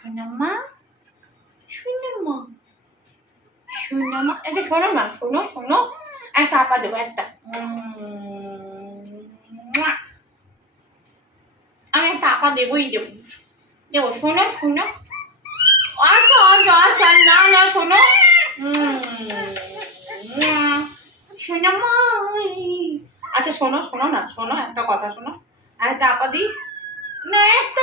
সোনামা, সোনামা, সোনামা, এটা শোনো না, শোনো শোনো, একটা আপা দেবো একটা। আমি একটা আপা দেবোই দেবো, দেবো, শোনো শোনো। আচ্ছা আচ্ছা আচ্ছা, না না শোনো। সোনামা, আচ্ছা শোনো শোনো না, শোনো একটা কথা শোনো, একটা আপা দিই না, একটা